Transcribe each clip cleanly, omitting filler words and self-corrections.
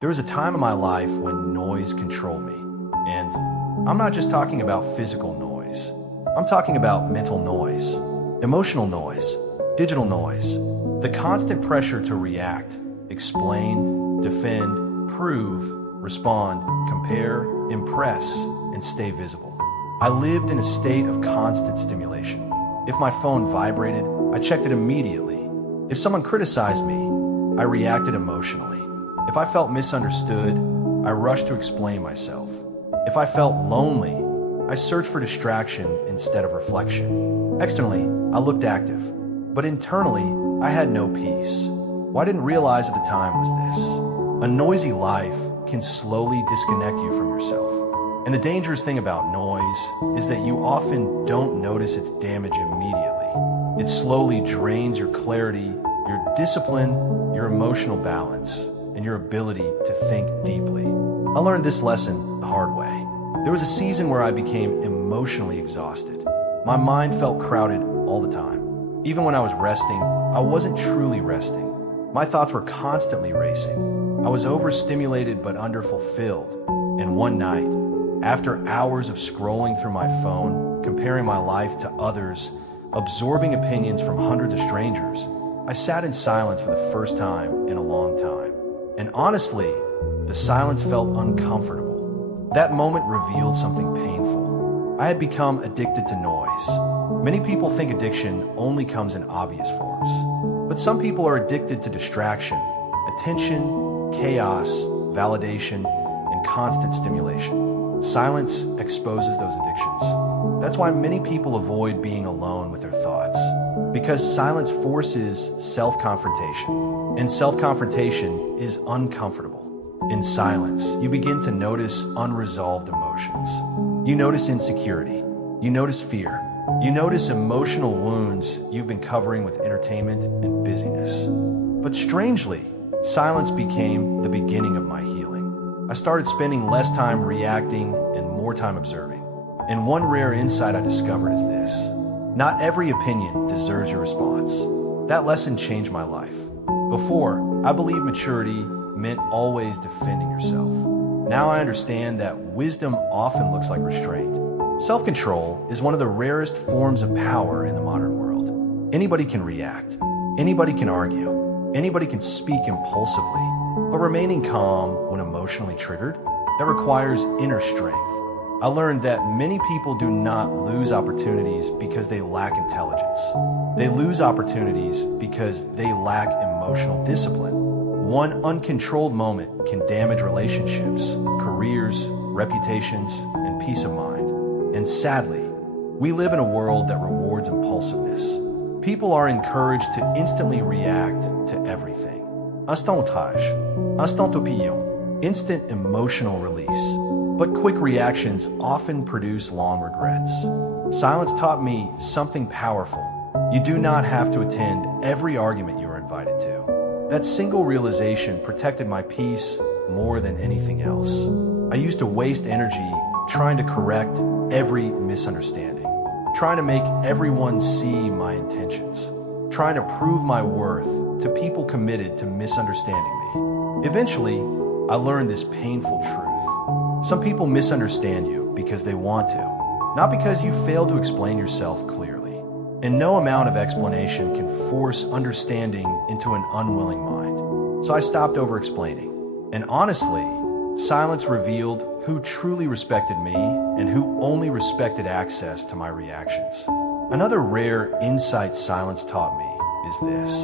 There was a time in my life when noise controlled me. And I'm not just talking about physical noise. I'm talking about mental noise, emotional noise, digital noise, the constant pressure to react, explain, defend, prove, respond, compare, impress, and stay visible. I lived in a state of constant stimulation. If my phone vibrated, I checked it immediately. If someone criticized me, I reacted emotionally. If I felt misunderstood, I rushed to explain myself. If I felt lonely, I searched for distraction instead of reflection. Externally, I looked active, but internally, I had no peace. What I didn't realize at the time was this: a noisy life can slowly disconnect you from yourself. And the dangerous thing about noise is that you often don't notice its damage immediately. It slowly drains your clarity, your discipline, your emotional balance, and your ability to think deeply. I learned this lesson the hard way. There was a season where I became emotionally exhausted. My mind felt crowded all the time. Even when I was resting, I wasn't truly resting. My thoughts were constantly racing. I was overstimulated but underfulfilled. And one night, after hours of scrolling through my phone, comparing my life to others, absorbing opinions from hundreds of strangers, I sat in silence for the first time in a long time. And honestly, the silence felt uncomfortable. That moment revealed something painful. I had become addicted to noise. Many people think addiction only comes in obvious forms. But some people are addicted to distraction, attention, chaos, validation, and constant stimulation. Silence exposes those addictions. That's why many people avoid being alone with their thoughts. Because silence forces self-confrontation, and self-confrontation is uncomfortable. In silence, you begin to notice unresolved emotions. You notice insecurity. You notice fear. You notice emotional wounds you've been covering with entertainment and busyness. But strangely, silence became the beginning of my healing. I started spending less time reacting and more time observing. And one rare insight I discovered is this: not every opinion deserves your response. That lesson changed my life. Before, I believed maturity meant always defending yourself. Now I understand that wisdom often looks like restraint. Self-control is one of the rarest forms of power in the modern world. Anybody can react. Anybody can argue. Anybody can speak impulsively. But remaining calm when emotionally triggered, that requires inner strength. I learned that many people do not lose opportunities because they lack intelligence. They lose opportunities because they lack emotional discipline. One uncontrolled moment can damage relationships, careers, reputations, and peace of mind. And sadly, we live in a world that rewards impulsiveness. People are encouraged to instantly react to everything. Instantage, instant opinion, instant emotional release. But quick reactions often produce long regrets. Silence taught me something powerful. You do not have to attend every argument you are invited to. That single realization protected my peace more than anything else. I used to waste energy trying to correct every misunderstanding, trying to make everyone see my intentions, trying to prove my worth to people committed to misunderstanding me. Eventually, I learned this painful truth. Some people misunderstand you because they want to, not because you failed to explain yourself clearly. And no amount of explanation can force understanding into an unwilling mind. So I stopped over-explaining. And honestly, silence revealed who truly respected me and who only respected access to my reactions. Another rare insight silence taught me is this: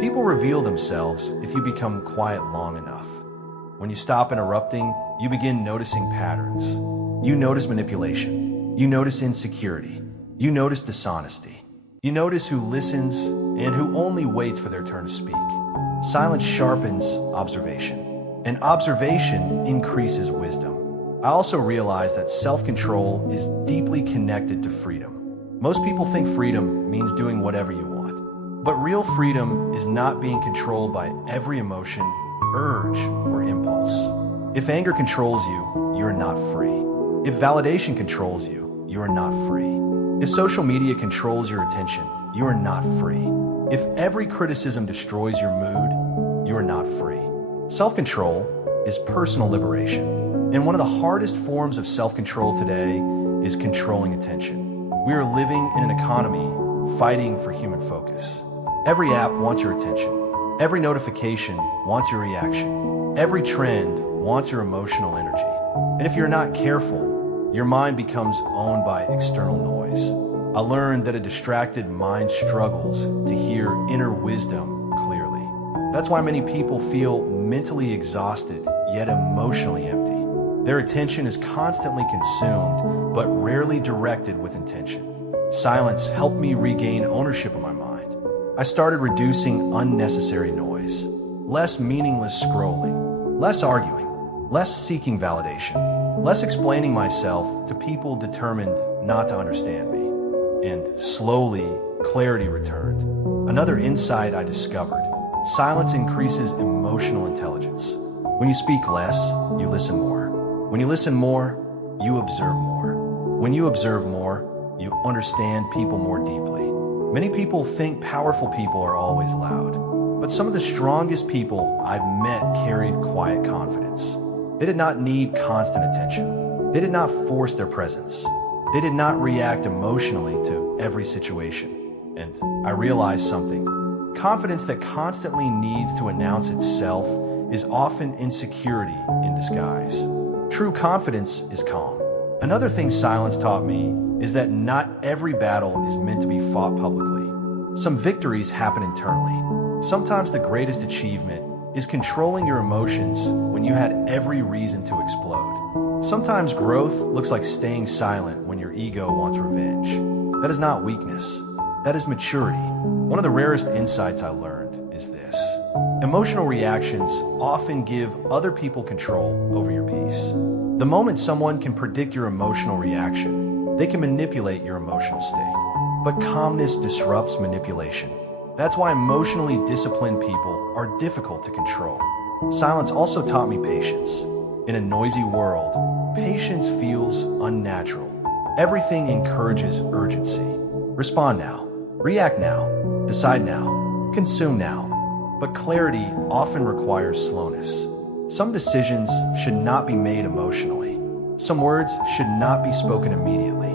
people reveal themselves if you become quiet long enough. When you stop interrupting, you begin noticing patterns. You notice manipulation. You notice insecurity. You notice dishonesty. You notice who listens and who only waits for their turn to speak. Silence sharpens observation, and observation increases wisdom. I also realized that self-control is deeply connected to freedom. Most people think freedom means doing whatever you want, but real freedom is not being controlled by every emotion, urge, or impulse. If anger controls you, you're not free. If validation controls you, you are not free. If social media controls your attention, you are not free. If every criticism destroys your mood, you are not free. Self-control is personal liberation. And one of the hardest forms of self-control today is controlling attention. We are living in an economy fighting for human focus. Every app wants your attention. Every notification wants your reaction. Every trend wants your emotional energy. And if you're not careful, your mind becomes owned by external noise. I learned that a distracted mind struggles to hear inner wisdom clearly. That's why many people feel mentally exhausted, yet emotionally empty. Their attention is constantly consumed, but rarely directed with intention. Silence helped me regain ownership of my mind. I started reducing unnecessary noise, less meaningless scrolling, less arguing, less seeking validation, less explaining myself to people determined not to understand me. And slowly, clarity returned. Another insight I discovered: silence increases emotional intelligence. When you speak less, you listen more. When you listen more, you observe more. When you observe more, you understand people more deeply. Many people think powerful people are always loud, but some of the strongest people I've met carried quiet confidence. They did not need constant attention. They did not force their presence. They did not react emotionally to every situation. And I realized something. Confidence that constantly needs to announce itself is often insecurity in disguise. True confidence is calm. Another thing silence taught me is that not every battle is meant to be fought publicly. Some victories happen internally. Sometimes the greatest achievement is controlling your emotions when you had every reason to explode. Sometimes growth looks like staying silent when your ego wants revenge. That is not weakness. That is maturity. One of the rarest insights I learned is this: emotional reactions often give other people control over your peace. The moment someone can predict your emotional reaction, they can manipulate your emotional state. But calmness disrupts manipulation. That's why emotionally disciplined people are difficult to control. Silence also taught me patience. In a noisy world, patience feels unnatural. Everything encourages urgency. Respond now, react now, decide now, consume now. But clarity often requires slowness. Some decisions should not be made emotionally. Some words should not be spoken immediately.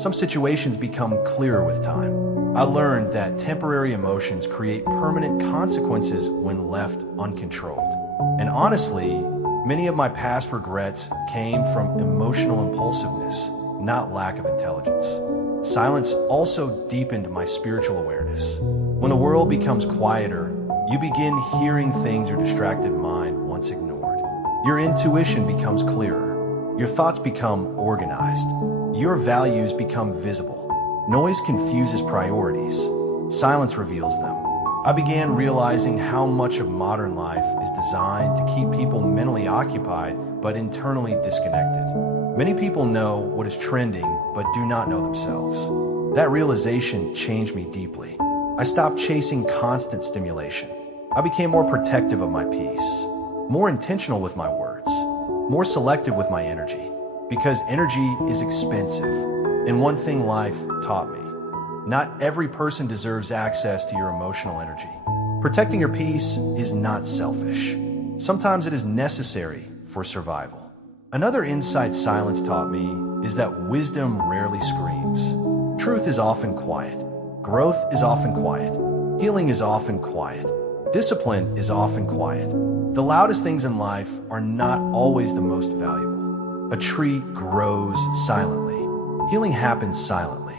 Some situations become clearer with time. I learned that temporary emotions create permanent consequences when left uncontrolled. And honestly, many of my past regrets came from emotional impulsiveness, not lack of intelligence. Silence also deepened my spiritual awareness. When the world becomes quieter, you begin hearing things your distracted mind once ignored. Your intuition becomes clearer. Your thoughts become organized. Your values become visible. Noise confuses priorities. Silence reveals them. I began realizing how much of modern life is designed to keep people mentally occupied but internally disconnected. Many people know what is trending but do not know themselves. That realization changed me deeply. I stopped chasing constant stimulation. I became more protective of my peace, more intentional with my words, more selective with my energy, because energy is expensive. And one thing life taught me: not every person deserves access to your emotional energy. Protecting your peace is not selfish. Sometimes it is necessary for survival. Another insight silence taught me is that wisdom rarely screams. Truth is often quiet. Growth is often quiet. Healing is often quiet. Discipline is often quiet. The loudest things in life are not always the most valuable. A tree grows silently. Healing happens silently.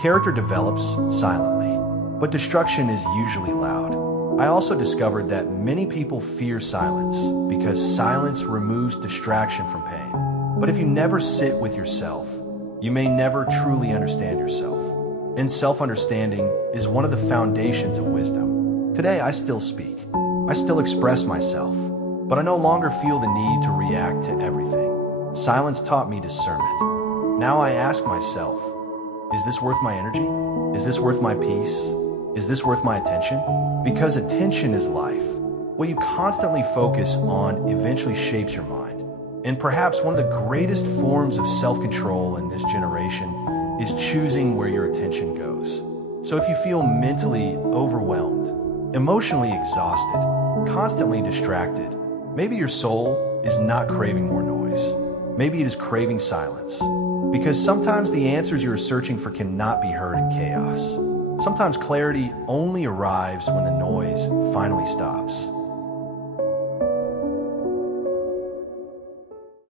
Character develops silently. But destruction is usually loud. I also discovered that many people fear silence because silence removes distraction from pain. But if you never sit with yourself, you may never truly understand yourself. And self-understanding is one of the foundations of wisdom. Today, I still speak. I still express myself, but I no longer feel the need to react to everything. Silence taught me discernment. Now I ask myself, is this worth my energy? Is this worth my peace? Is this worth my attention? Because attention is life. What you constantly focus on eventually shapes your mind. And perhaps one of the greatest forms of self-control in this generation is choosing where your attention goes. So if you feel mentally overwhelmed, emotionally exhausted, constantly distracted, maybe your soul is not craving more noise. Maybe it is craving silence. Because sometimes the answers you are searching for cannot be heard in chaos. Sometimes clarity only arrives when the noise finally stops.